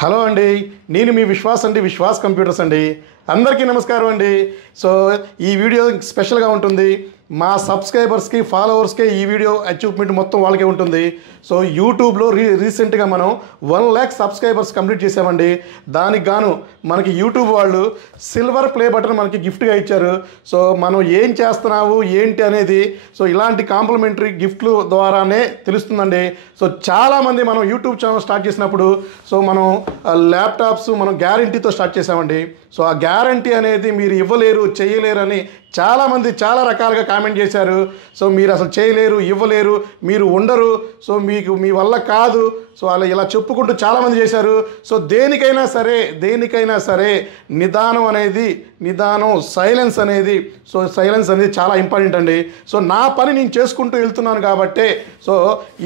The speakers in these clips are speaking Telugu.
హలో అండి, నేను మీ విశ్వాస్ అండి, విశ్వాస్ కంప్యూటర్స్ అండి. అందరికీ నమస్కారం అండి. సో ఈ వీడియో స్పెషల్గా ఉంటుంది. మా సబ్స్క్రైబర్స్కి, ఫాలోవర్స్కి ఈ వీడియో అచీవ్మెంట్ మొత్తం వాళ్ళకే ఉంటుంది. సో యూట్యూబ్లో రీసెంట్గా మనం 1,00,000 సబ్స్క్రైబర్స్ కంప్లీట్ చేసామండి. దానికి గాను మనకి యూట్యూబ్ వాళ్ళు సిల్వర్ ప్లే బటన్ మనకి గిఫ్ట్గా ఇచ్చారు. సో మనం ఏం చేస్తున్నావు ఏంటి అనేది సో ఇలాంటి కాంప్లిమెంటరీ గిఫ్ట్లు ద్వారానే తెలుస్తుందండి. సో చాలామంది మనం యూట్యూబ్ ఛానల్ స్టార్ట్ చేసినప్పుడు సో మనం ల్యాప్టాప్స్ మనం గ్యారంటీతో స్టార్ట్ చేసామండి. సో ఆ గ్యారంటీ అనేది మీరు ఇవ్వలేరు, చేయలేరు అని చాలామంది చాలా రకాలుగా కామెంట్ చేశారు. సో మీరు అసలు చేయలేరు, ఇవ్వలేరు, మీరు ఉండరు, సో మీకు మీ వల్ల కాదు, సో అలా ఇలా చెప్పుకుంటూ చాలామంది చేశారు. సో దేనికైనా సరే నిదానం సైలెన్స్ అనేది చాలా ఇంపార్టెంట్ అండి. సో నా పని నేను చేసుకుంటూ వెళ్తున్నాను కాబట్టే సో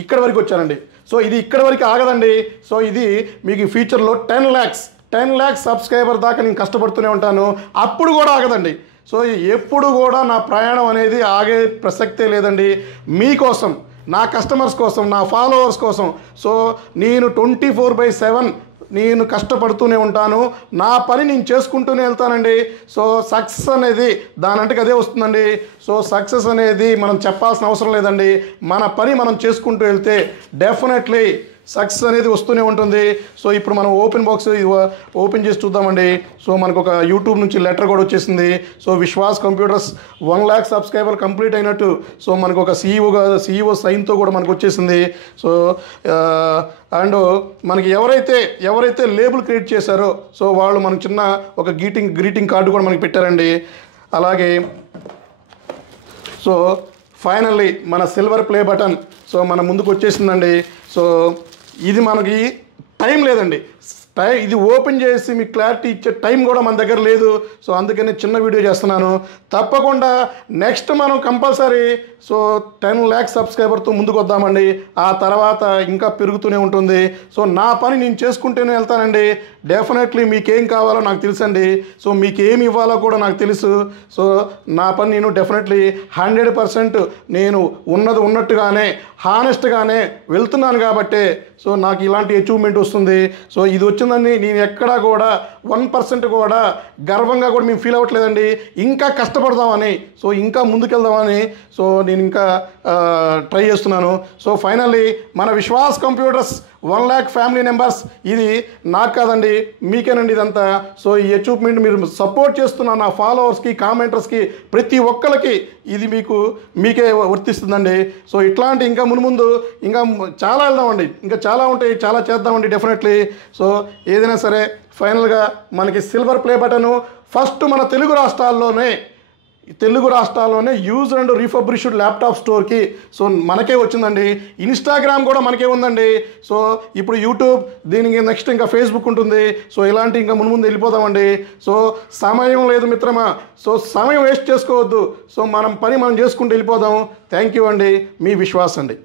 ఇక్కడి వరకు వచ్చానండి. సో ఇది ఇక్కడి వరకు ఆగదండి. సో ఇది మీకు ఫ్యూచర్లో 10 lakhs సబ్స్క్రైబర్ దాకా నేను కష్టపడుతూనే ఉంటాను. అప్పుడు కూడా ఆగదండి. సో ఎప్పుడు కూడా నా ప్రయాణం అనేది ఆగే ప్రసక్తే లేదండి. మీకోసం, నా కస్టమర్స్ కోసం, నా ఫాలోవర్స్ కోసం సో నేను 24/7 నేను కష్టపడుతూనే ఉంటాను. నా పని నేను చేసుకుంటూనే వెళ్తానండి. సో సక్సెస్ అనేది దానంటే అదే వస్తుందండి. సో సక్సెస్ అనేది మనం చెప్పాల్సిన అవసరం లేదండి. మన పని మనం చేసుకుంటూ వెళ్తే డెఫినెట్లీ సక్సెస్ అనేది వస్తూనే ఉంటుంది. సో ఇప్పుడు మనం ఓపెన్ చేసి చూద్దామండి. సో మనకు ఒక యూట్యూబ్ నుంచి లెటర్ కూడా వచ్చేసింది. So Vishwas computers 1,00,000 subscriber complete అయినట్టు సో మనకు ఒక సీఈఓ సైన్తో కూడా మనకు వచ్చేసింది. సో అండ్ మనకి ఎవరైతే లేబుల్ క్రియేట్ చేశారో సో వాళ్ళు మనకు చిన్న ఒక గ్రీటింగ్ కార్డు కూడా మనకి పెట్టారండి. అలాగే సో ఫైనల్లీ మన సిల్వర్ ప్లే బటన్ సో మన ముందుకు వచ్చేసిందండి. సో ఇది మనకి టైం లేదండి. ఇది ఓపెన్ చేసి మీకు క్లారిటీ ఇచ్చే టైం కూడా మన దగ్గర లేదు. సో అందుకని చిన్న వీడియో చేస్తున్నాను. తప్పకుండా నెక్స్ట్ మనం కంపల్సరీ సో 10 lakhs సబ్స్క్రైబర్తో ముందుకు వద్దామండి. ఆ తర్వాత ఇంకా పెరుగుతూనే ఉంటుంది. సో నా పని నేను చేసుకుంటూనే వెళ్తానండి. డెఫినెట్లీ మీకేం కావాలో నాకు తెలుసండి. సో మీకేమి ఇవ్వాలో కూడా నాకు తెలుసు. సో నా పని నేను డెఫినెట్లీ 100% నేను ఉన్నట్టుగానే హానెస్ట్గానే వెళ్తున్నాను కాబట్టే సో నాకు ఇలాంటి అచీవ్మెంట్ వస్తుంది. సో ఇది వచ్చిందని నేను ఎక్కడా కూడా 1% కూడా గర్వంగా కూడా మేము ఫీల్ అవ్వట్లేదండి. ఇంకా కష్టపడదామని, సో ఇంకా ముందుకెళ్దామని సో నేను ఇంకా ట్రై చేస్తున్నాను. సో ఫైనల్లీ మన విశ్వాస్ కంప్యూటర్స్ 1,00,000 ఫ్యామిలీ మెంబర్స్ ఇది నాకు కాదండి, మీకేనండి ఇదంతా. సో ఈ అచీవ్మెంట్ మీరు సపోర్ట్ చేస్తున్న నా ఫాలోవర్స్కి, కామెంటర్స్కి, ప్రతి ఒక్కరికి ఇది మీకే వర్తిస్తుందండి. సో ఇట్లాంటి ఇంకా మున్ముందు ఇంకా చాలా వెళ్దామండి, ఇంకా చాలా ఉంటాయి, చాలా చేద్దామండి డెఫినెట్లీ. సో ఏదైనా సరే ఫైనల్గా మనకి సిల్వర్ ప్లే బటను ఫస్ట్ మన తెలుగు రాష్ట్రాల్లోనే యూజ్డ్ అండ్ రీఫర్బిష్డ్ ల్యాప్టాప్ స్టోర్కి సో మనకే వచ్చిందండి. ఇన్స్టాగ్రామ్ కూడా మనకే ఉందండి. సో ఇప్పుడు యూట్యూబ్, దీనికి నెక్స్ట్ ఇంకా ఫేస్బుక్ ఉంటుంది. సో ఇలాంటి ఇంకా ముందు వెళ్ళిపోదామండి. సో సమయం లేదు మిత్రమా, సో సమయం వేస్ట్ చేసుకోవద్దు. సో మనం చేసుకుంటూ వెళ్ళిపోదాం. థ్యాంక్ యూ అండి, మీ విశ్వాస్ అండి.